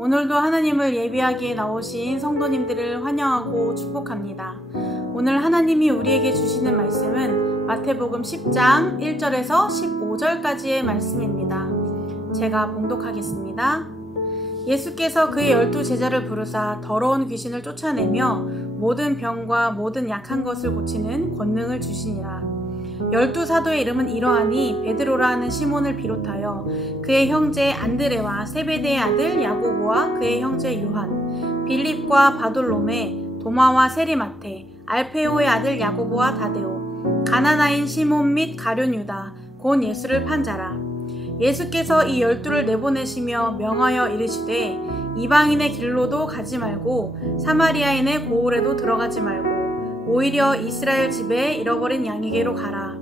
오늘도 하나님을 예배하기에 나오신 성도님들을 환영하고 축복합니다. 오늘 하나님이 우리에게 주시는 말씀은 마태복음 10장 1절에서 15절까지의 말씀입니다. 제가 봉독하겠습니다. 예수께서 그의 12제자를 부르사 더러운 귀신을 쫓아내며 모든 병과 모든 약한 것을 고치는 권능을 주시니라. 12사도의 이름은 이러하니 베드로라 하는 시몬을 비롯하여 그의 형제 안드레와 세베대의 아들 야고보와 그의 형제 요한, 빌립과 바돌로메, 도마와 세리마테, 알페오의 아들 야고보와 다데오, 가나나인 시몬 및 가룟 유다, 곧 예수를 판 자라. 예수께서 이 12를 내보내시며 명하여 이르시되 이방인의 길로도 가지 말고 사마리아인의 고을에도 들어가지 말고 오히려 이스라엘 집에 잃어버린 양에게로 가라.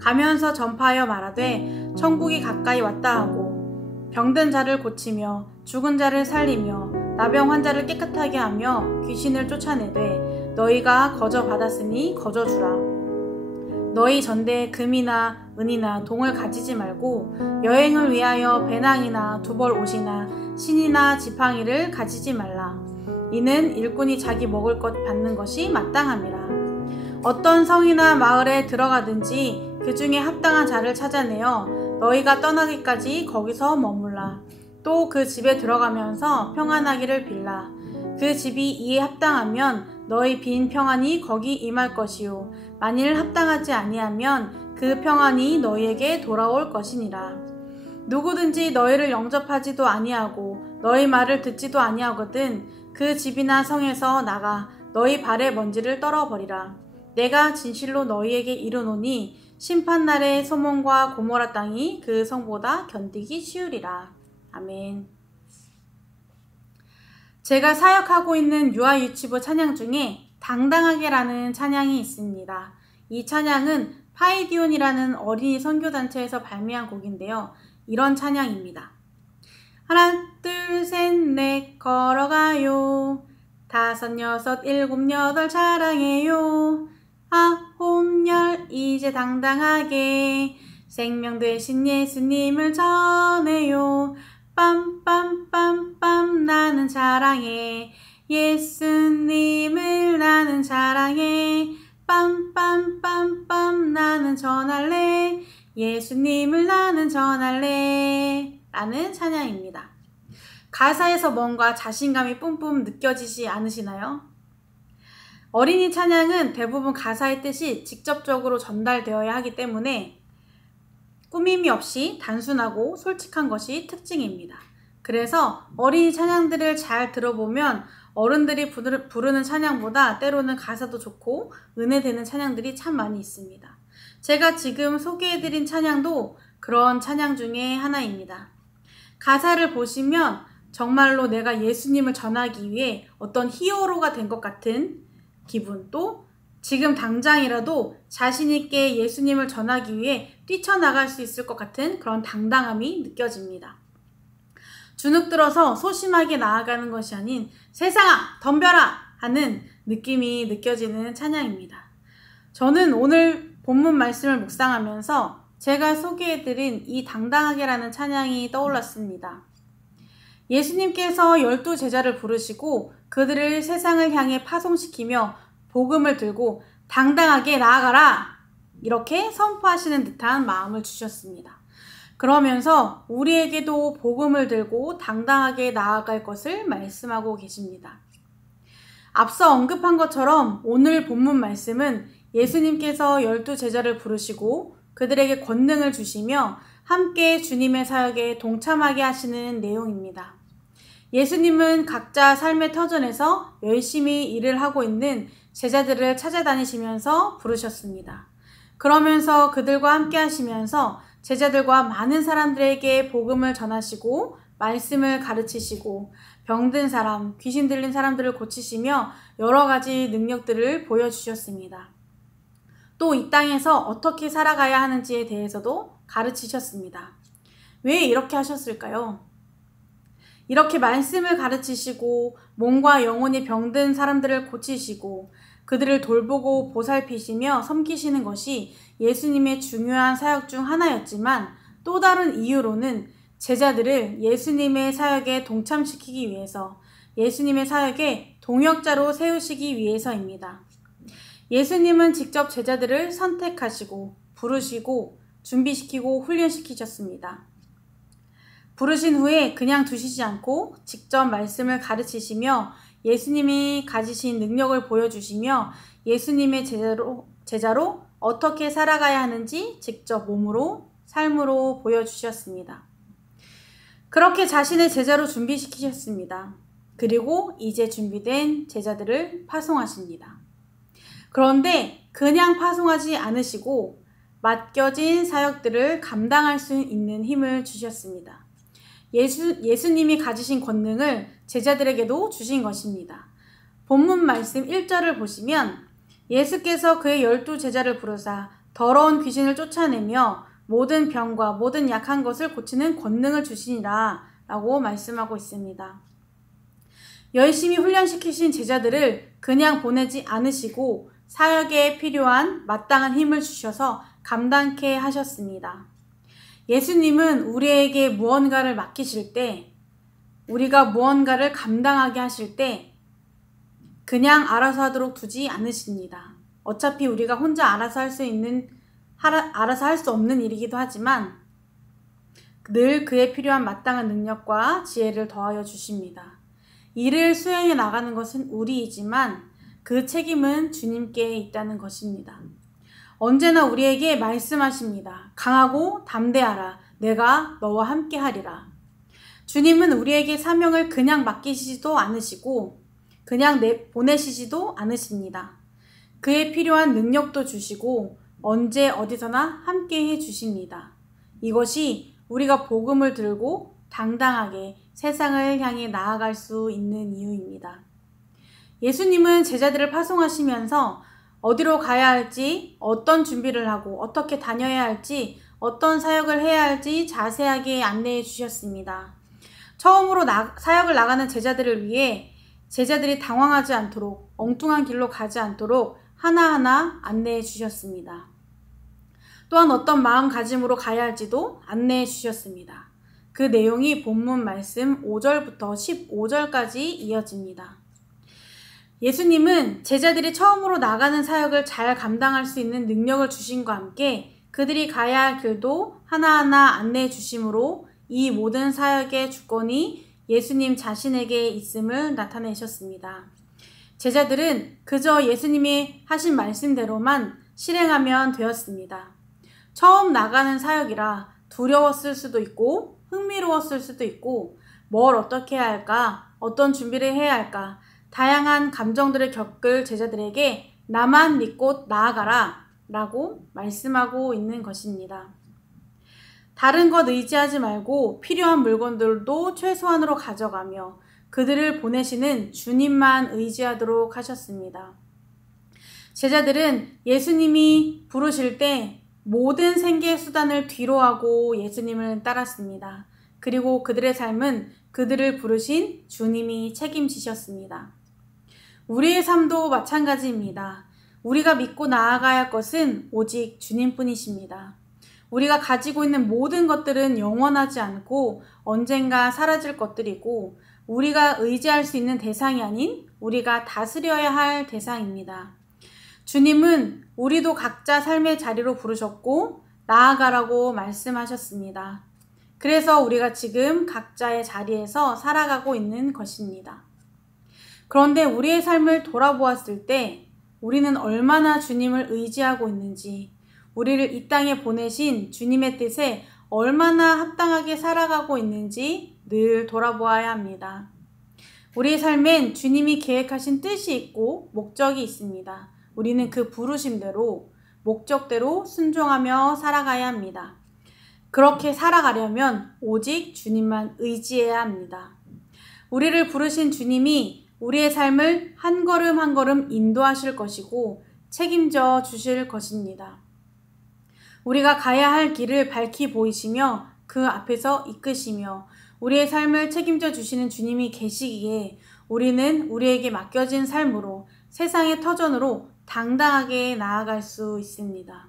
가면서 전파하여 말하되 천국이 가까이 왔다 하고 병든 자를 고치며 죽은 자를 살리며 나병 환자를 깨끗하게 하며 귀신을 쫓아내되 너희가 거저 받았으니 거저 주라. 너희 전대에 금이나 은이나 동을 가지지 말고 여행을 위하여 배낭이나 두벌 옷이나 신이나 지팡이를 가지지 말라. 이는 일꾼이 자기 먹을 것 받는 것이 마땅함이라. 어떤 성이나 마을에 들어가든지 그 중에 합당한 자를 찾아내어 너희가 떠나기까지 거기서 머물라. 또 그 집에 들어가면서 평안하기를 빌라. 그 집이 이에 합당하면 너희 빈 평안이 거기 임할 것이요 만일 합당하지 아니하면 그 평안이 너희에게 돌아올 것이니라. 누구든지 너희를 영접하지도 아니하고 너희 말을 듣지도 아니하거든 그 집이나 성에서 나가 너희 발의 먼지를 떨어버리라. 내가 진실로 너희에게 이르노니 심판날에 소돔과 고모라 땅이 그 성보다 견디기 쉬우리라. 아멘. 제가 사역하고 있는 유아유치부 찬양 중에 당당하게라는 찬양이 있습니다. 이 찬양은 파이디온이라는 어린이 선교단체에서 발매한 곡인데요. 이런 찬양입니다. 하나 둘 셋 넷 걸어가요. 다섯 여섯 일곱 여덟 자랑해요. 아홉 열 이제 당당하게 생명 되신 예수님을 전해요. 빰빰빰빰 나는 자랑해 예수님을 나는 자랑해 빰빰빰빰 나는 전할래 예수님을 나는 전할래 라는 찬양입니다. 가사에서 뭔가 자신감이 뿜뿜 느껴지지 않으시나요? 어린이 찬양은 대부분 가사의 뜻이 직접적으로 전달되어야 하기 때문에 꾸밈이 없이 단순하고 솔직한 것이 특징입니다. 그래서 어린이 찬양들을 잘 들어보면 어른들이 부르는 찬양보다 때로는 가사도 좋고 은혜되는 찬양들이 참 많이 있습니다. 제가 지금 소개해드린 찬양도 그런 찬양 중에 하나입니다. 가사를 보시면 정말로 내가 예수님을 전하기 위해 어떤 히어로가 된 것 같은 기분, 또 지금 당장이라도 자신있게 예수님을 전하기 위해 뛰쳐나갈 수 있을 것 같은 그런 당당함이 느껴집니다. 주눅 들어서 소심하게 나아가는 것이 아닌 세상아 덤벼라 하는 느낌이 느껴지는 찬양입니다. 저는 오늘 본문 말씀을 묵상하면서 제가 소개해드린 이 당당하게라는 찬양이 떠올랐습니다. 예수님께서 12제자를 부르시고 그들을 세상을 향해 파송시키며 복음을 들고 당당하게 나아가라 이렇게 선포하시는 듯한 마음을 주셨습니다. 그러면서 우리에게도 복음을 들고 당당하게 나아갈 것을 말씀하고 계십니다. 앞서 언급한 것처럼 오늘 본문 말씀은 예수님께서 12제자를 부르시고 그들에게 권능을 주시며 함께 주님의 사역에 동참하게 하시는 내용입니다. 예수님은 각자 삶의 터전에서 열심히 일을 하고 있는 제자들을 찾아다니시면서 부르셨습니다. 그러면서 그들과 함께 하시면서 제자들과 많은 사람들에게 복음을 전하시고 말씀을 가르치시고 병든 사람, 귀신 들린 사람들을 고치시며 여러 가지 능력들을 보여주셨습니다. 또 이 땅에서 어떻게 살아가야 하는지에 대해서도 가르치셨습니다. 왜 이렇게 하셨을까요? 이렇게 말씀을 가르치시고 몸과 영혼이 병든 사람들을 고치시고 그들을 돌보고 보살피시며 섬기시는 것이 예수님의 중요한 사역 중 하나였지만 또 다른 이유로는 제자들을 예수님의 사역에 동참시키기 위해서, 예수님의 사역의 동역자로 세우시기 위해서입니다. 예수님은 직접 제자들을 선택하시고 부르시고 준비시키고 훈련시키셨습니다. 부르신 후에 그냥 두시지 않고 직접 말씀을 가르치시며 예수님이 가지신 능력을 보여주시며 예수님의 제자로 어떻게 살아가야 하는지 직접 몸으로, 삶으로 보여주셨습니다. 그렇게 자신의 제자로 준비시키셨습니다. 그리고 이제 준비된 제자들을 파송하십니다. 그런데 그냥 파송하지 않으시고 맡겨진 사역들을 감당할 수 있는 힘을 주셨습니다. 예수님이 가지신 권능을 제자들에게도 주신 것입니다. 본문 말씀 1절을 보시면 예수께서 그의 12제자를 부르사 더러운 귀신을 쫓아내며 모든 병과 모든 약한 것을 고치는 권능을 주시니라 라고 말씀하고 있습니다. 열심히 훈련시키신 제자들을 그냥 보내지 않으시고 사역에 필요한 마땅한 힘을 주셔서 감당케 하셨습니다. 예수님은 우리에게 무언가를 맡기실 때, 우리가 무언가를 감당하게 하실 때 그냥 알아서 하도록 두지 않으십니다. 어차피 우리가 혼자 알아서 할 수 없는 일이기도 하지만 늘 그에 필요한 마땅한 능력과 지혜를 더하여 주십니다. 일을 수행해 나가는 것은 우리이지만 그 책임은 주님께 있다는 것입니다. 언제나 우리에게 말씀하십니다. 강하고 담대하라. 내가 너와 함께 하리라. 주님은 우리에게 사명을 그냥 맡기시지도 않으시고 그냥 보내시지도 않으십니다. 그에 필요한 능력도 주시고 언제 어디서나 함께 해주십니다. 이것이 우리가 복음을 들고 당당하게 세상을 향해 나아갈 수 있는 이유입니다. 예수님은 제자들을 파송하시면서 어디로 가야 할지, 어떤 준비를 하고 어떻게 다녀야 할지, 어떤 사역을 해야 할지 자세하게 안내해 주셨습니다. 처음으로 사역을 나가는 제자들을 위해 제자들이 당황하지 않도록, 엉뚱한 길로 가지 않도록 하나하나 안내해 주셨습니다. 또한 어떤 마음가짐으로 가야 할지도 안내해 주셨습니다. 그 내용이 본문 말씀 5절부터 15절까지 이어집니다. 예수님은 제자들이 처음으로 나가는 사역을 잘 감당할 수 있는 능력을 주심과 함께 그들이 가야 할 길도 하나하나 안내해 주심으로 이 모든 사역의 주권이 예수님 자신에게 있음을 나타내셨습니다. 제자들은 그저 예수님이 하신 말씀대로만 실행하면 되었습니다. 처음 나가는 사역이라 두려웠을 수도 있고 흥미로웠을 수도 있고 뭘 어떻게 해야 할까, 어떤 준비를 해야 할까, 다양한 감정들을 겪을 제자들에게 나만 믿고 나아가라 라고 말씀하고 있는 것입니다. 다른 것 의지하지 말고 필요한 물건들도 최소한으로 가져가며 그들을 보내시는 주님만 의지하도록 하셨습니다. 제자들은 예수님이 부르실 때 모든 생계 수단을 뒤로하고 예수님을 따랐습니다. 그리고 그들의 삶은 그들을 부르신 주님이 책임지셨습니다. 우리의 삶도 마찬가지입니다. 우리가 믿고 나아가야 할 것은 오직 주님뿐이십니다. 우리가 가지고 있는 모든 것들은 영원하지 않고 언젠가 사라질 것들이고 우리가 의지할 수 있는 대상이 아닌 우리가 다스려야 할 대상입니다. 주님은 우리도 각자 삶의 자리로 부르셨고 나아가라고 말씀하셨습니다. 그래서 우리가 지금 각자의 자리에서 살아가고 있는 것입니다. 그런데 우리의 삶을 돌아보았을 때 우리는 얼마나 주님을 의지하고 있는지, 우리를 이 땅에 보내신 주님의 뜻에 얼마나 합당하게 살아가고 있는지 늘 돌아보아야 합니다. 우리의 삶엔 주님이 계획하신 뜻이 있고 목적이 있습니다. 우리는 그 부르심대로, 목적대로 순종하며 살아가야 합니다. 그렇게 살아가려면 오직 주님만 의지해야 합니다. 우리를 부르신 주님이 우리의 삶을 한 걸음 한 걸음 인도하실 것이고 책임져 주실 것입니다. 우리가 가야 할 길을 밝히 보이시며 그 앞에서 이끄시며 우리의 삶을 책임져 주시는 주님이 계시기에 우리는 우리에게 맡겨진 삶으로 세상의 터전으로 당당하게 나아갈 수 있습니다.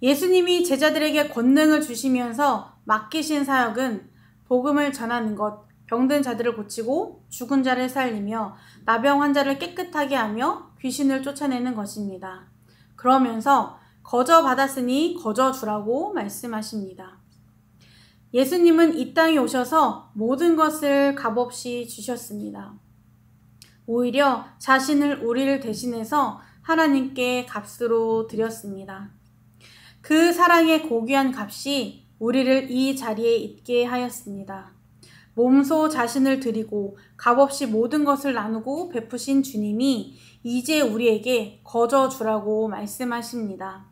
예수님이 제자들에게 권능을 주시면서 맡기신 사역은 복음을 전하는 것, 병든 자들을 고치고 죽은 자를 살리며 나병 환자를 깨끗하게 하며 귀신을 쫓아내는 것입니다. 그러면서 거저 받았으니 거저 주라고 말씀하십니다. 예수님은 이 땅에 오셔서 모든 것을 값없이 주셨습니다. 오히려 자신을 우리를 대신해서 하나님께 값으로 드렸습니다. 그 사랑의 고귀한 값이 우리를 이 자리에 있게 하였습니다. 몸소 자신을 드리고 값없이 모든 것을 나누고 베푸신 주님이 이제 우리에게 거저 주라고 말씀하십니다.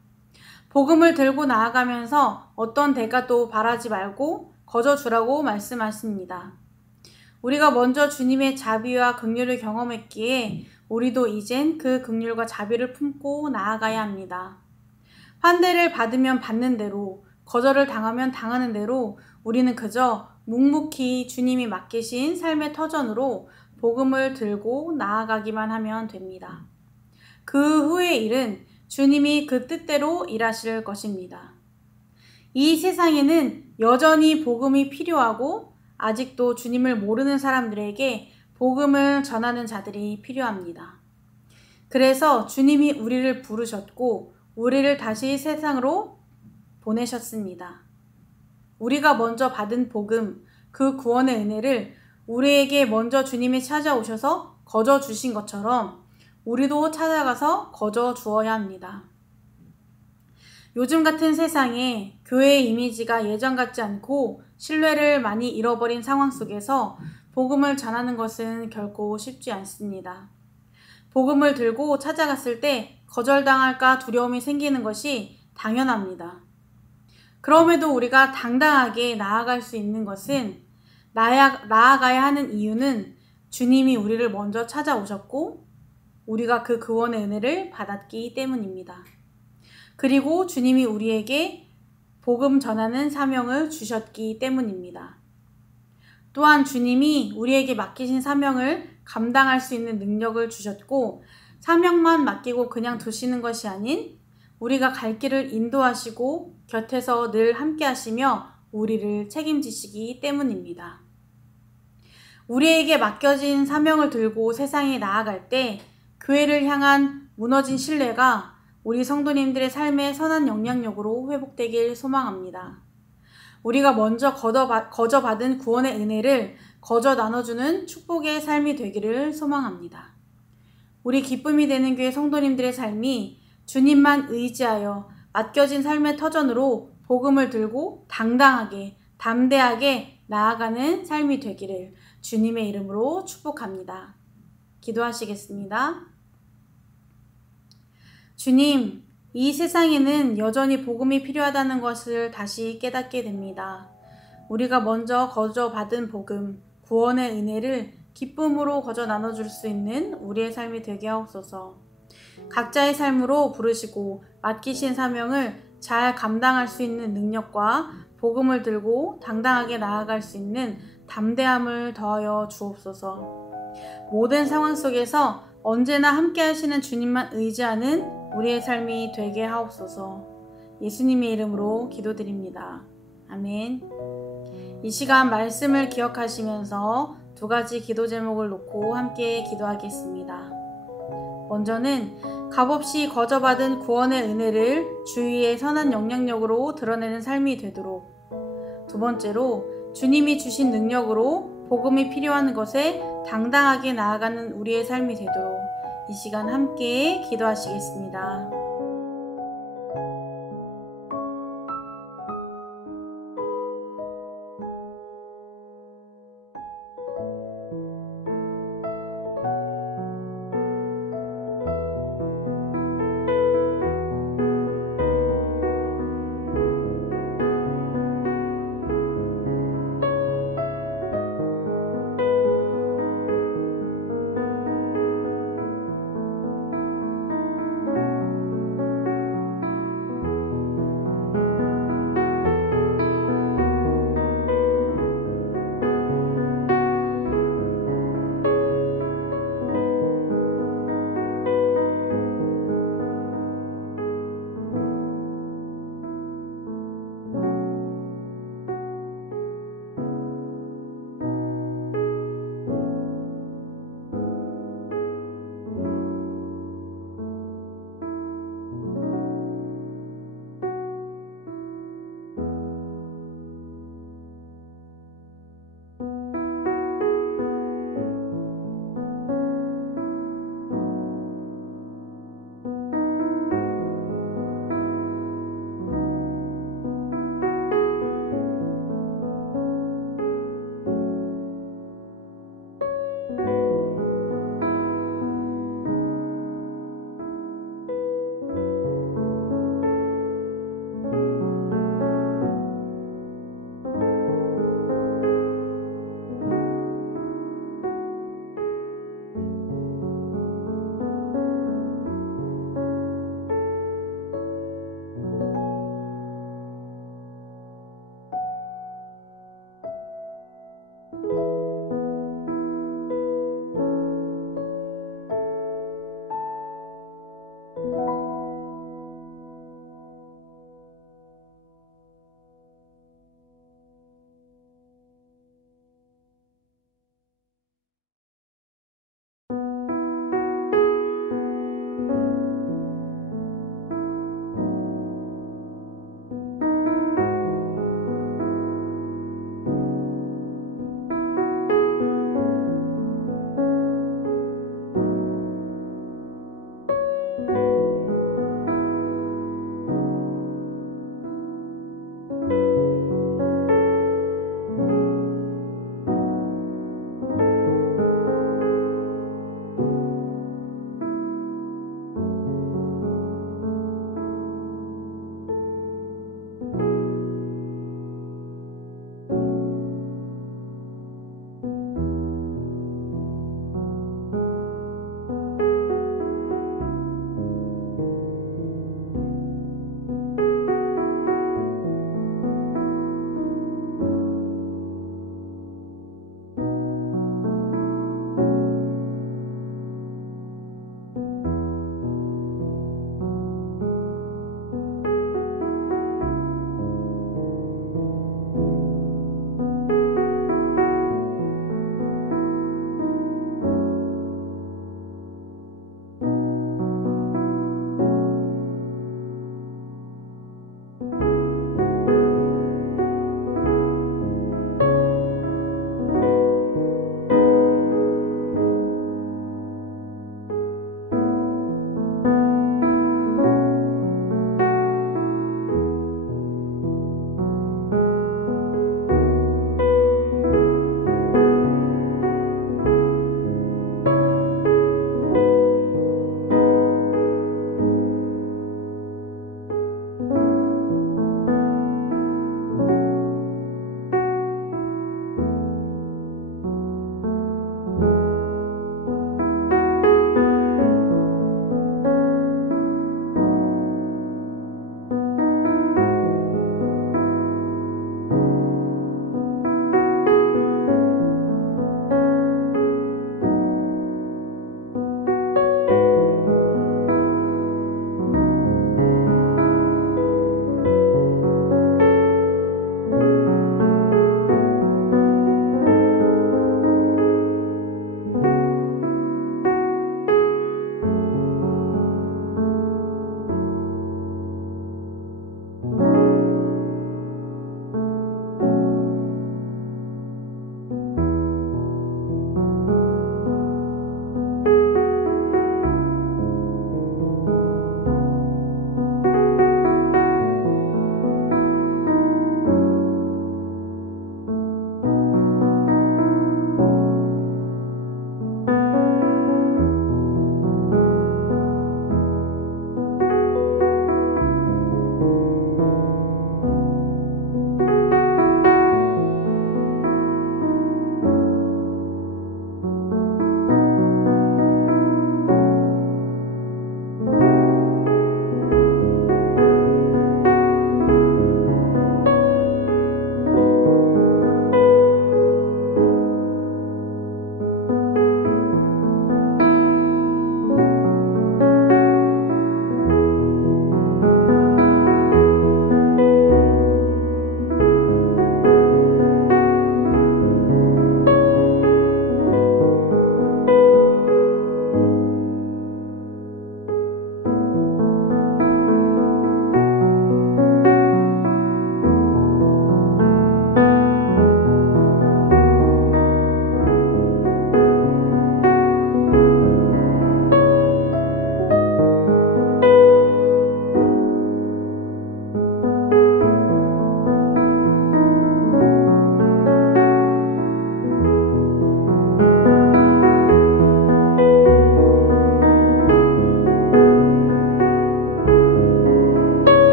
복음을 들고 나아가면서 어떤 대가도 바라지 말고 거저 주라고 말씀하십니다. 우리가 먼저 주님의 자비와 긍휼을 경험했기에 우리도 이젠 그 긍휼과 자비를 품고 나아가야 합니다. 환대를 받으면 받는 대로, 거절을 당하면 당하는 대로 우리는 그저 묵묵히 주님이 맡기신 삶의 터전으로 복음을 들고 나아가기만 하면 됩니다. 그 후의 일은 주님이 그 뜻대로 일하실 것입니다. 이 세상에는 여전히 복음이 필요하고 아직도 주님을 모르는 사람들에게 복음을 전하는 자들이 필요합니다. 그래서 주님이 우리를 부르셨고 우리를 다시 세상으로 보내셨습니다. 우리가 먼저 받은 복음, 그 구원의 은혜를 우리에게 먼저 주님이 찾아오셔서 거저 주신 것처럼 우리도 찾아가서 거저 주어야 합니다. 요즘 같은 세상에 교회의 이미지가 예전 같지 않고 신뢰를 많이 잃어버린 상황 속에서 복음을 전하는 것은 결코 쉽지 않습니다. 복음을 들고 찾아갔을 때 거절당할까 두려움이 생기는 것이 당연합니다. 그럼에도 우리가 당당하게 나아갈 수 있는 것은 나아가야 하는 이유는 주님이 우리를 먼저 찾아오셨고 우리가 그 구원의 은혜를 받았기 때문입니다. 그리고 주님이 우리에게 복음 전하는 사명을 주셨기 때문입니다. 또한 주님이 우리에게 맡기신 사명을 감당할 수 있는 능력을 주셨고 사명만 맡기고 그냥 두시는 것이 아닌 우리가 갈 길을 인도하시고 곁에서 늘 함께 하시며 우리를 책임지시기 때문입니다. 우리에게 맡겨진 사명을 들고 세상에 나아갈 때 교회를 향한 무너진 신뢰가 우리 성도님들의 삶의 선한 영향력으로 회복되길 소망합니다. 우리가 먼저 거저 받은 구원의 은혜를 거저 나눠주는 축복의 삶이 되기를 소망합니다. 우리 기쁨이 되는 교회 성도님들의 삶이 주님만 의지하여 맡겨진 삶의 터전으로 복음을 들고 당당하게, 담대하게 나아가는 삶이 되기를 주님의 이름으로 축복합니다. 기도하시겠습니다. 주님, 이 세상에는 여전히 복음이 필요하다는 것을 다시 깨닫게 됩니다. 우리가 먼저 거저 받은 복음, 구원의 은혜를 기쁨으로 거저 나눠줄 수 있는 우리의 삶이 되게 하옵소서. 각자의 삶으로 부르시고 맡기신 사명을 잘 감당할 수 있는 능력과 복음을 들고 당당하게 나아갈 수 있는 담대함을 더하여 주옵소서. 모든 상황 속에서 언제나 함께 하시는 주님만 의지하는 우리의 삶이 되게 하옵소서. 예수님의 이름으로 기도드립니다. 아멘. 이 시간 말씀을 기억하시면서 두 가지 기도 제목을 놓고 함께 기도하겠습니다. 먼저는 값없이 거저받은 구원의 은혜를 주위의 선한 영향력으로 드러내는 삶이 되도록, 두 번째로 주님이 주신 능력으로 복음이 필요한 것에 당당하게 나아가는 우리의 삶이 되도록 이 시간 함께 기도하시겠습니다.